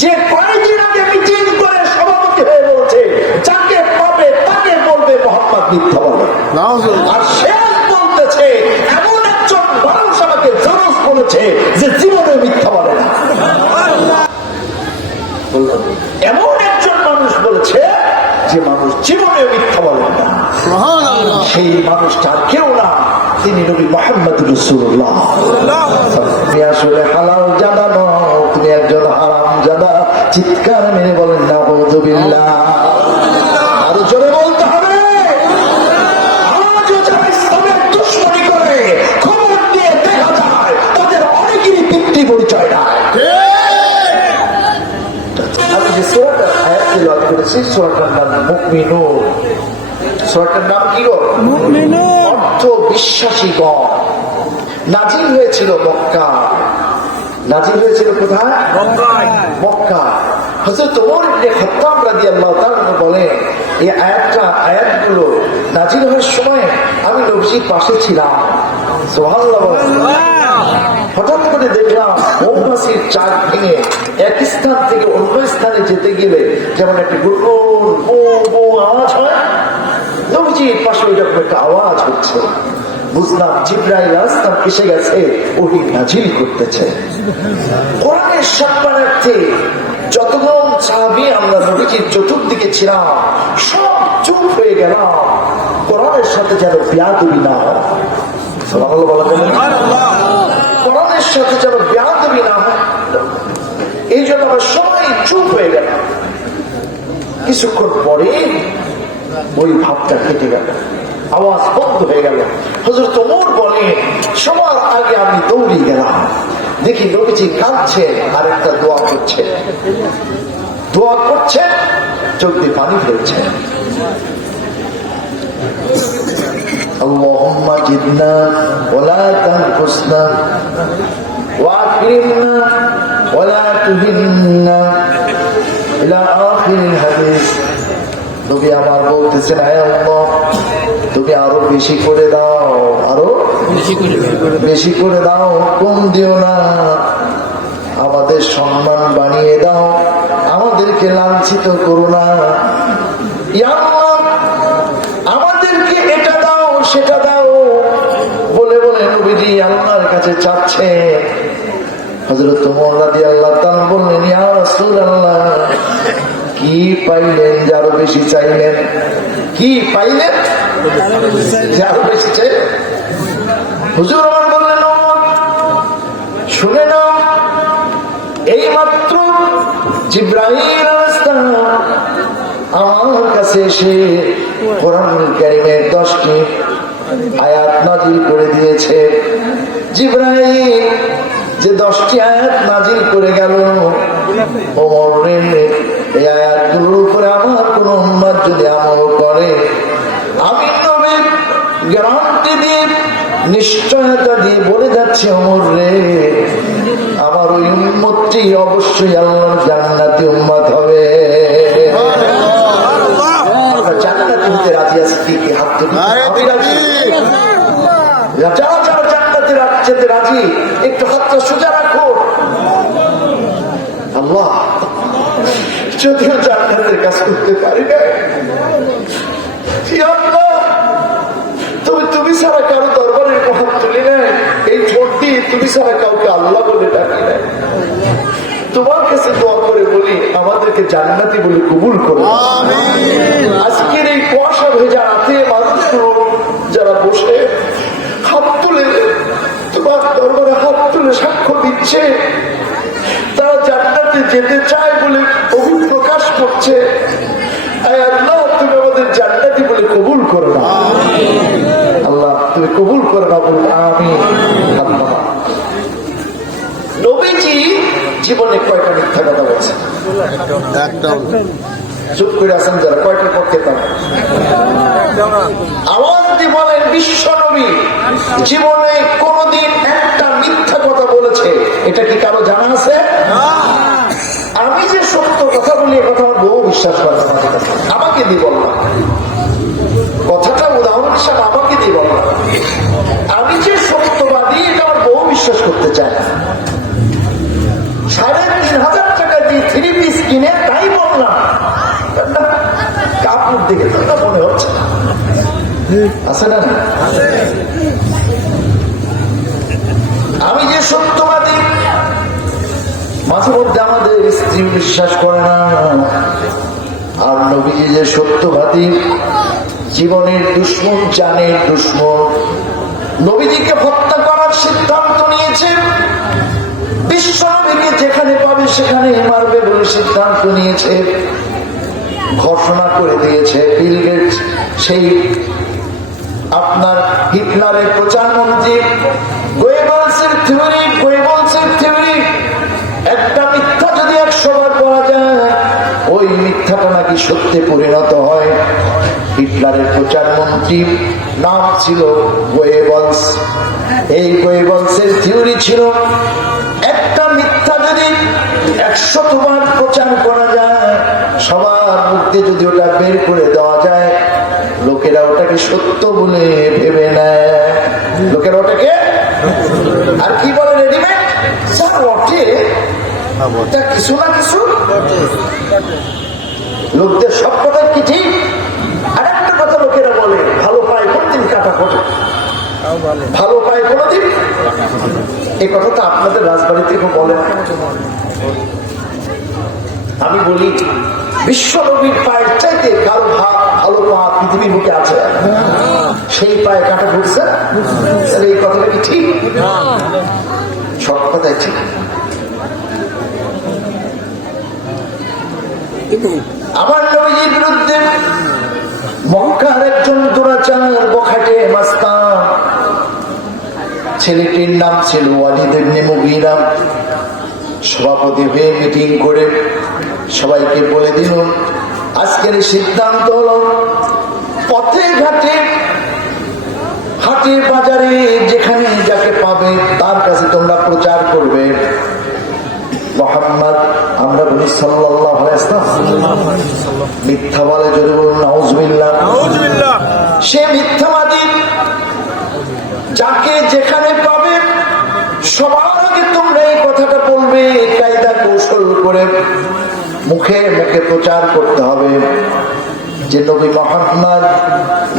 যে কয়েকদিন আগে মিটিং করে সভাপতি হয়ে বলছে যাকে পাবে তাকে বলবে মোহাম্মদ মিথ্যা বলে, আর সে বলতেছে এমন একজন মানুষ আমাকে জরুর বলেছে যে জীবনে মিথ্যা বলে না। এমন একজন মানুষ বলেছে যে মানুষ জীবনে মিথ্যা বলেন না, সেই মানুষটা কেউ না, তিনি নবী মুহাম্মদ রাসূলুল্লাহ। তুমি আসলে হালাল জাদা নও, তুমি একজন হারাম জাদা। চিৎকার মেরে বলেন না নাউযুবিল্লাহ। আরো জোরে বলতে হবে। আজও যারা ইসলামের দুশমনি করে খবর দিয়ে দেখা যায় তাদের অনেকেরই পিতৃ পরিচয় নাই। আমি যে সূরাটার আয়াত তেলাওয়াত করেছি, সূরাটার নাম মুমিনুন। সূরাটার নাম কি গো? মুমিনুন। অর্থ বিশ্বাসীগণ। নাজিল হয়েছিল মক্কা। নাজিল হয়েছিল কোথায়? মক্কা। হযরত ওমর ইবনে খাত্তাব রাদিয়াল্লাহু তাআলা বলেন, এই আয়াতগুলো নাজিল হওয়ার সময় আমি নবীজির পাশে ছিলাম। সুবহানাল্লাহ। হঠাৎ করে দেখলাম মৌমাছির চাক ভেঙে এক স্থান থেকে অন্য স্থানে যেতে গেলে যেমন একটা গুড়গুড় বো বো আওয়াজ হয়, নবীজির পাশে ওইরকম একটা আওয়াজ হচ্ছে। বুঝলাম জিবরাইল আসলাম এসে গেছে, ওহি নাজিল করতেছে। কোরআনের সম্মানার্থে যতজন সাহাবী আমরা নবীজির চতুর্দিকে ছিলাম সব চুপ হয়ে গেলাম, কোরআনের সাথে যেন বেয়াদবি না হয়। কোরআনের সাথে যেন বেয়াদবি না হয়, এই জন্য আমরা সবাই চুপ হয়ে গেলাম। কিছুক্ষণ পরে ওই ভাবটা কেটে গেল, আওয়াজ বন্ধ হয়ে গেল। হযরত ওমর বলে, সবার আগে আমি দৌড়ে গেলাম, দেখি নবীজি কাঁদছেন আর একটা দোয়া করছে। দোয়া করছে, চোখ দিয়ে পানি ফেলছে। আল্লাহুম্মা জিদনা ওয়ালা তানকুসনা ওয়া আকরিমনা ওয়ালা তুহিন্না ইলা আখিরিল হাদিস। নবী আমার বলতেছেন, আয় আল্লাহ তুমি আরো বেশি করে দাও, আরো বেশি করে দাও, কম দিও না, আমাদের সম্মান বানিয়ে দাও, আমাদেরকে লাঞ্ছিত করো না। ইয়া আল্লাহ আমাদেরকে এটা দাও সেটা দাও বলে বলে নবীজি আল্লাহর কাছে চাচ্ছে। হযরত ওমর রাদিয়াল্লাহু তাআলা বললেন, ইয়া রাসূলুল্লাহ কি পাইলেন যে আরো বেশি চাইলেন? কি পাইলেন যে আরো বেশি চাইলেন? হুজুর আমার বললেন, শুনে নাও, এই মাত্র জিবরাইল আলাইহিস সালাম আমার কাছে এসে কোরআনুল কারীমের 10টি আয়াত নাজিল করে দিয়েছে। জিবরাইল যে 10টি আয়াত নাজিল করে গেল, ওমর রে এই আয়াতগুলোর উপরে আমার কোন উম্মত যদি আমল করে, আমি নবী গ্যারান্টি দিয়ে নিশ্চয়তা দিয়ে বলে যাচ্ছি, ওমর রে আমার ওই উম্মতটি অবশ্যই আল্লাহর জান্নাতি উম্মত হবে। জান্নাতি হতে রাজি আছে কি? হাত তুলি। আমি রাজি। যারা যারা জান্নাতে যেতে রাজি একটু হাতটা সোজা রাখো। আল্লাহ যদিও জান্নাতের কাজ করতে পারি না, তুমি ছাড়া কারো দরবারের হাত তুলি না, এই ঠোঁট দিয়ে তুমি ছাড়া কাউকে আল্লাহ বলে ডাকি না। তোমার কাছে দোয়া করে বলি আমাদেরকে জান্নাতি বলে কবুল করো। আজকের এই কুয়াশা ভেজা রাতে মানুষগুলো যারা বসে হাত তুলে তোমার দরবারে হাত তুলে সাক্ষ্য দিচ্ছে, তারা জান্নাতে যেতে চায় বলে অভিপ্রকাশ করছে। আল্লাহ তুমি আমাদের জান্নাতি বলে কবুল করো না, আল্লাহ তুমি কবুল করো না বলে আমিন। আল্লাহ নবীজি জীবনে কয়টা মিথ্যা কথা বলছে? চুপ করে আছেন যারা, কয়টার পক্ষে তারা আওয়াজ দিয়ে বলেন, বিশ্ব নবী জীবনে কোনদিন একটা মিথ্যা কথা বলেছে এটা কি কারো জানা আছে? আমি যে সত্য কথা বলি এ কথা আমার বহু বিশ্বাস করে, আমাকে দিয়ে বললাম কথাটা উদাহরণ হিসাবে আমাকে দিয়ে বললাম। আমি যে সত্যবাদী এটা আমার বহু বিশ্বাস করতে চায়। 3500 টাকা দিয়ে আছে না? আমি যে সত্যবাদী, মাঝে মধ্যে আমাদের স্ত্রী বিশ্বাস করে না। আর নবীজি যে সত্যবাদী, জীবনের দুশ্মন, জানের দুশ্মন, নবীজিকে হত্যা করার সিদ্ধান্ত নিয়েছে। বিশ্বনবীকে যেখানে পাবে সেখানে মারবে বলে সিদ্ধান্ত নিয়েছে, ঘোষণা করে দিয়েছে। বিল গেটস, সেই আপনার হিটলারের প্রচারমন্ত্রী, গোয়েবলসের থিওরি, একটা মিথ্যা যদি 100 বার বলা যায়, ওই মিথ্যাটা নাকি সত্যে পরিণত হয়। হিটলারের প্রচারমন্ত্রী নাম ছিল গোয়েবলস। এই গোয়েবলসের থিওরি ছিল, একটা মিথ্যা যদি 100 বার প্রচার করা যায়, সবার মধ্যে যদি ওটা বের করে দেওয়া যায়, লোকেরা ওটাকে সত্য বলে ভেবে নেয়। লোকেরা ওটাকে আর কি বলে, রেডিমেড, স্যার ওঠে কিছু না কিছু। লোকদের সব কথা কি ঠিক? আর একটা কথা লোকেরা বলে, ভালো পায় কোনদিন কাটা ফোটে, ভালো পায় কোনদিন। এই কথাটা আপনাদের রাজবাড়িতে কেউ বলে? আমি বলি, বিশ্বনবীর পায়ের চাইতে কারো ভালো পা পৃথিবীর বুকে আছে? সেই পায়ে কাটা ফুটছে, এই কথাটা কি ঠিক? সব কথাই ঠিক। আমার নবীজির বিরুদ্ধে মক্কার একজন দুরাচার বখাটে মাস্তান, ছেলেটির নাম ছিল ওয়ালিদ ইবনে মুগীরা, সভাপতি হয়ে মিটিং করে সবাইকে বলে দিল, আজকের সিদ্ধান্ত হলো, পথে ঘাটে, হাটে বাজারে, যেখানে যাকে পাবে তার কাছে তোমরা প্রচার করবে, মুহাম্মদ, আমরা বলি সাল্লাল্লাহু আলাইহি ওয়াসাল্লাম, মিথ্যা বলে যদি বলুন নাউজুবিল্লাহ। সে মিথ্যাবাদী, যাকে যেখানে পাবে সবার আগে তোমরা এই কথাটা বলবে, কায়দা কৌশল করে মুখে মুখে প্রচার করতে হবে যে নবী মুহাম্মদ,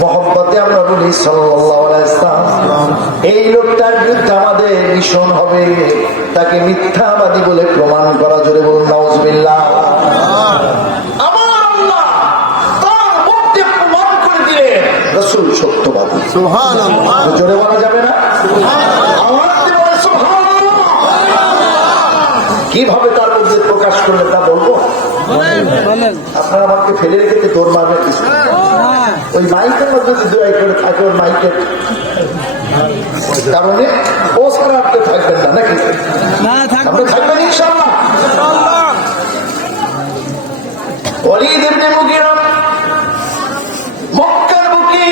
মহব্বতে আমরা বলি সাল্লাল্লাহু আলাইহি ওয়াসাল্লাম, এই লোকটার বিরুদ্ধে আমাদের মিশন হবে, তাকে মিথ্যাবাদী বলে প্রমাণ করা। জোরে বলুন নাউজুবিল্লাহ। আমার আল্লাহ তার মধ্যে প্রমাণ করে দিলেন রাসূল সত্যবাদী। সুবহানাল্লাহ। জোরে বলা যাবে না? কিভাবে তার মধ্যে প্রকাশ করলে তা বলবো? আপনারা আমাকে ফেলে রেখেতে দৌড় মারবে কিছু, ওই মাইকের মধ্যে যদি দোয়াই করে থাকে, ওই মাইকের কারণে ও ছাড়া আপনি থাকবেন না, নাকি আপনি থাকবেন ইনশাআল্লাহ। ওয়ালিদ ইবনে মুগীরা মক্কার বুকে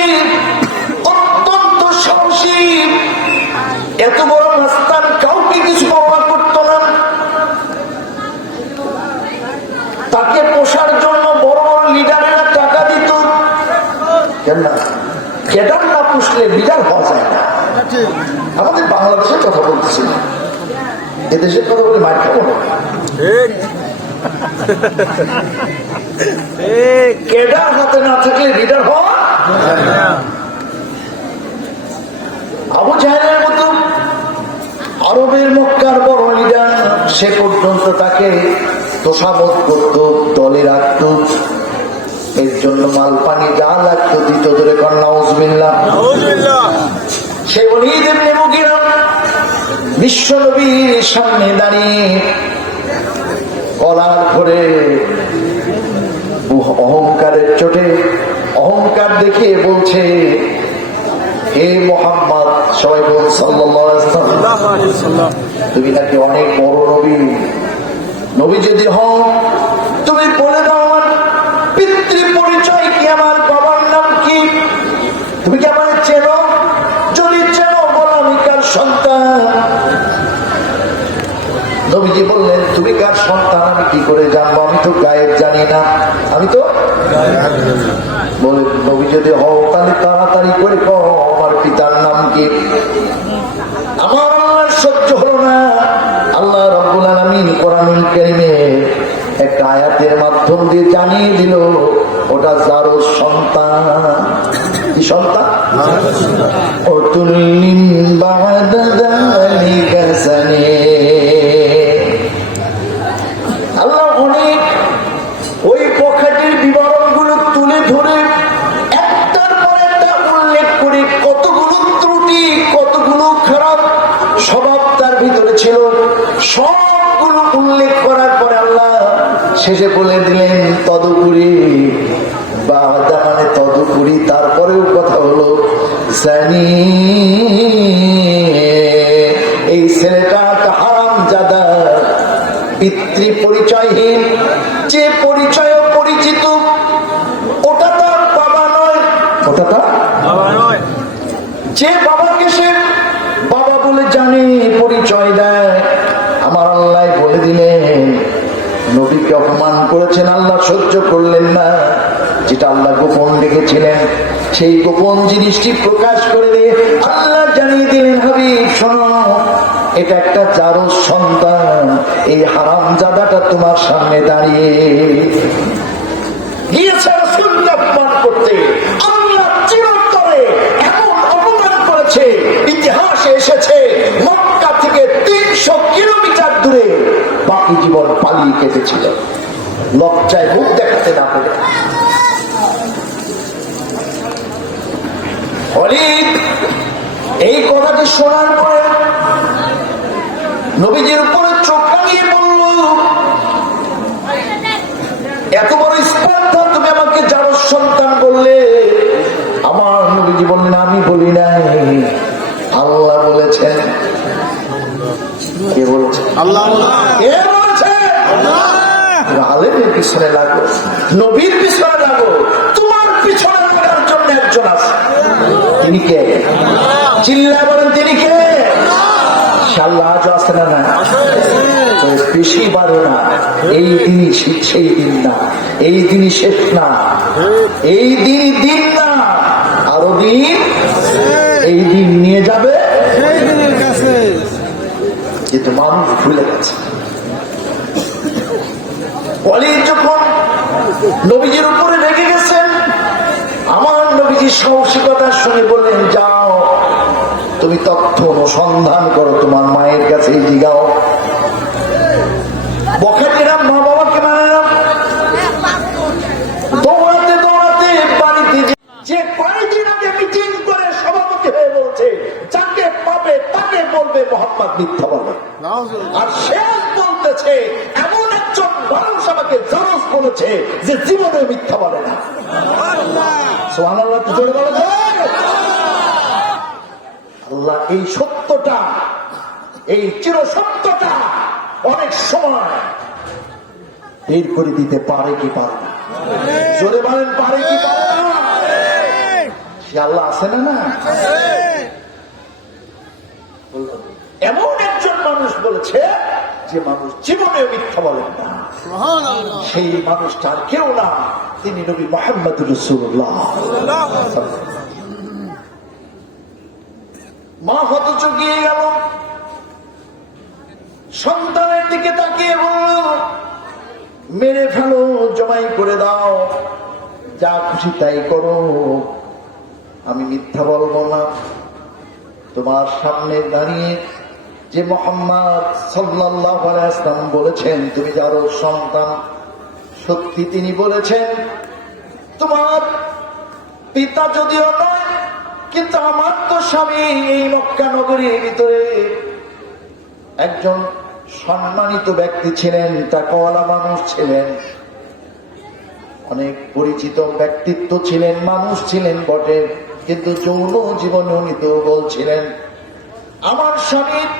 অত্যন্ত সাহসী, এত বড় মাস্তান, কাউকে কিছু পরোয়া করত না। তাকে পোষার জন্য বড় বড় লিডারেরা টাকা দিত। কেন না? ক্যাডার না পুষলে লিডার হওয়া যায় না। আমাদের বাংলাদেশের কথা বলতেছি না, এদেশের কথা বলে মার খাবো না। ক্যাডার হাতে না থাকলে লিডার হওয়া। আবু জাহেলের মতো আরবের মক্কার বড় লিডার, সে পর্যন্ত তাকে তোষামত করত, দলে রাখত, এর জন্য মাল পানি যা লাগতো দিত। ধরে কর নাউজুবিল্লাহ। সে ওয়ালিদ ইবনে মুগীরা বিশ্ব নবীর সামনে দাঁড়িয়ে কলার ধরে অহংকারের চোটে, অহংকার দেখিয়ে বলছে, হে মুহাম্মদ, সবাই বল সাল্লাল্লাহু আলাইহি ওয়াসাল্লাম, তুমি নাকি অনেক বড় নবী। নবী যদি হও, তুমি বলে দাও আমার পিতৃ পরিচয় কি, আমার বাবার নাম কি, তুমি কি আমার চেনো? যদি চেনো বলো আমি কার সন্তান। নবীজি বললেন, তুমি কার সন্তান আমি কি করে জানবো? আমি তো গায়েব জানি না, আমি তো বলে, নবী যদি হও তাহলে তাড়াতাড়ি করে কও আমার পিতার নাম কি। আমার সহ্য হলো না। আল্লাহ রাব্বুল আলামিন কোরআনুল কারীমে একটা আয়াতের মাধ্যম দিয়ে জানিয়ে দিল, ওটা যারও সন্তান। কি সন্তান? অতুল্লিন বা'দা যালিকা সানিন। আল্লাহ অনেক ওই পখাটির বিবরণগুলো তুলে ধরে একটার পর একটা উল্লেখ করে কতগুলো ত্রুটি, কতগুলো খারাপ স্বভাব তার ভিতরে ছিল, সবগুলো উল্লেখ করার পরে আল্লাহ শেষে বলে দিলেন তদুপরি, বাদা মানে তদুপরি, তারপরেও কথা হলো জানি এই ছেলেটা হারামজাদা, পিতৃ পরিচয়হীন, যে পরিচয় পরিচিত ওটা তার বাবা নয়, ওটা তার বাবা নয়। যে বাবাকে সে বাবা বলে জানে, পরিচয় দেয়, আমার আল্লাহ বলে দিলেন নবীকে অপমান করেছেন, আল্লাহ সহ্য করলেন না। যেটা আল্লাহ গোপন রেখেছিলেন সেই গোপন জিনিসটি প্রকাশ করে দিয়ে আল্লাহ জানিয়ে দিলেন, হাবিব শোনো, এটা একটা জারজ সন্তান, এই হারামজাদাটা তোমার সামনে দাঁড়িয়ে গিয়েছে রাসূলকে অপমান করতে। আল্লাহ চিরতরে এমন অপমান করেছে, ইতিহাসে এসেছে মক্কা থেকে 300 কিলোমিটার দূরে বাকি জীবন পালিয়ে কেটেছিল, লজ্জায় মুখ দেখাতে না পেরে। এই কথাটি শোনার পরে নবীজির উপরে চোখ লাগিয়ে বলল, এত বড় স্পর্ধা, তুমি আমাকে জারজ সন্তান বললে? আমার নবীজি বললেন, আমি বলি নাই, আল্লাহ বলেছেন। কে বলেছে? আল্লাহ। কে বলেছে? আলেমের পিছনে লাগো, নবীর পিছনে লাগো, তোমার পিছনে লাগার জন্য একজন আছে। তিনি কে? চিল্লা বলেন, তিনি কে? আল্লাহ আজও আছে না? না, বেশি বাড়ো না। এই দিনই সেই দিন না, এই দিনই শেষ না, এই দিনই দিন না, আরো দিন, এই দিন নিয়ে যাবে কিন্তু মানুষ ভুলে গেছে। যখন নবীজির উপরে রেগে গেছেন, আমার নবীজির সাহসিকতা শুনে বললেন, যাও তুমি তথ্য অনুসন্ধান করো, তোমার মায়ের কাছে জিগাও। বখাটেরা মা বাবাকে মানে না, দৌড়াতে দৌড়াতে বাড়িতে যে কয়েকদিন আগে মিটিং করে সভাপতি হয়ে বলছে, যাকে পাবে তাকে বলবে মোহাম্মদ মিথ্যা বলে, আর সে বলতেছে এমন একজন মানুষ আমাকে জারজ বলেছে যে জীবনে মিথ্যা বলে না। সুবহানাল্লাহ, জোরে বলে। আল্লাহ এই সত্যটা, এই চির সত্যটা অনেক সময় বের করে দিতে পারে কি পারে না? জোরে বলেন, পারে কি পারে না? সে আল্লাহ আছে না? না, এমন একজন মানুষ বলেছে যে মানুষ জীবনে মিথ্যা বলেন না, সেই মানুষটার কেউ না, তিনি নবী মুহাম্মদ রাসূলুল্লাহ। মা হতচকিয়ে গেল, সন্তানের দিকে তাকিয়ে বলল, মেরে ফেলো, জমাই করে দাও, যা খুশি তাই করো, আমি মিথ্যা বলবো না। তোমার সামনে দাঁড়িয়ে যে মুহাম্মদ সাল্লাল্লাহু আলাইহি ওয়াসাল্লাম বলেছেন তুমি যারো সন্তান, সত্যি তিনি বলেছেন। তোমার পিতা যদিও নয়, কিন্তু আমার তো স্বামী এই মক্কা নগরীর ভিতরে একজন সম্মানিত ব্যক্তি ছিলেন, তাকওয়ালা মানুষ ছিলেন, অনেক পরিচিত ব্যক্তিত্ব ছিলেন, মানুষ ছিলেন বটে, কিন্তু যৌন জীবনে উনি দুর্বল ছিলেন। আমার স্বামীর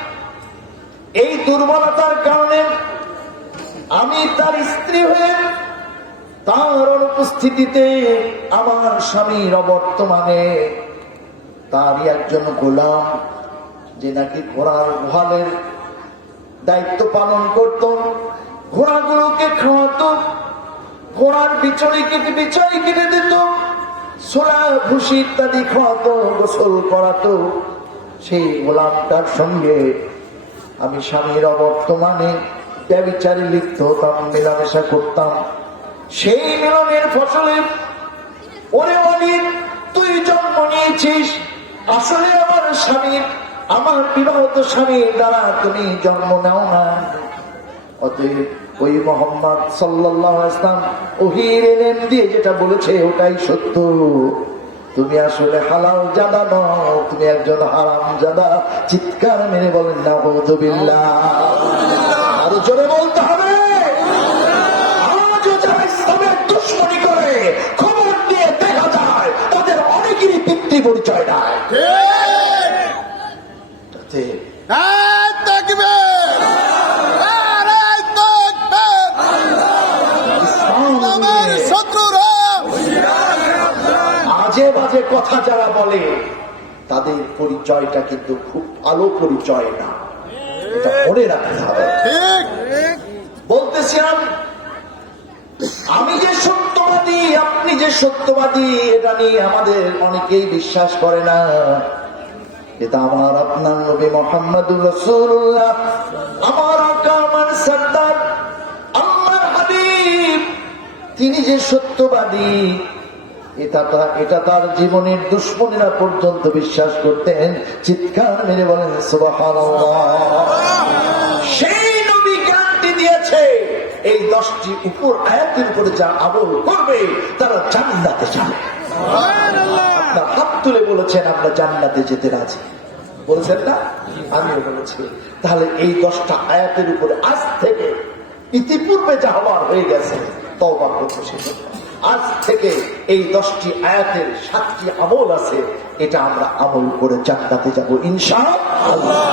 এই দুর্বলতার কারণে আমি তার স্ত্রী হয়ে তার অনুপস্থিতিতে আমার স্বামীর অবর্তমানে তারই একজন গোলাম, যে নাকি ঘোড়ার গোহালের দায়িত্ব পালন করত, ঘোড়াগুলোকে খাওয়াতো, ঘোড়ার বিচড়ি কেটে দিত, ছোলা ভুসি ইত্যাদি খাওয়াতো, গোসল করাতো। সেই গোলামটার সঙ্গে আমি স্বামীর অবর্তমানে ব্যভিচারে লিপ্ত হতাম, মেলামেশা করতাম। সেই মিলনের ফসলে ওরে অনেক তুই জন্ম নিয়েছিস আসলে আমার স্বামীর, আমার বিবাহিত স্বামীর দ্বারা তুমি জন্ম নাও না। অতএব ওই মোহাম্মদ সাল্লাল্লাহু আলাইহি ওয়াসাল্লাম ওহীর এলেম দিয়ে যেটা বলেছে ওটাই সত্য। তুমি আসলে হালাল জাদা নও, তুমি একজন হারাম জাদা। চিৎকার মেরে বলেন নাউযুবিল্লাহ। আরো জোরে বলতে হবে। আজও যারা ইসলামের দুশমনি করে খবর দিয়ে দেখা যায় তাদের অনেকেরই পিতৃ পরিচয় নাই। আজে বাজে কথা যারা বলে তাদের পরিচয়টা কিন্তু খুব ভালো পরিচয় না, এটা মনে রাখতে হবে। বলতেছিলাম আমি যে সত্যবাদী, আপনি যে সত্যবাদী, এটা নিয়ে আমাদের অনেকেই বিশ্বাস করে না। এটা আমার আপনার নবী মুহাম্মদুর রাসূলুল্লাহ, আমার আকা, আমার সরদার, আমার হাবিব, তিনি যে সত্যবাদী এটা তার জীবনের দুশ্মনেরা পর্যন্ত বিশ্বাস করতেন। চিৎকার মেরে বলেন সুবহানাল্লাহ। সেই নবী গ্যারান্টি দিয়েছে এই 10টি উপর আয়াতের উপরে যা আমল করবে তারা জান্নাতে যাবে। আপনার হাত তুলে বলেছেন আমরা জান্নাতে যেতে রাজি, বলেছেন না? আমিও বলেছি। তাহলে এই 10টা আয়াতের উপরে আজ থেকে, ইতিপূর্বে যা হওয়ার হয়ে গেছে তওবা করতে শিখুন। আজ থেকে এই 10টি আয়াতের 7টি আমল আছে, এটা আমরা আমল করে জান্নাতে যাব ইনশাআল্লাহ।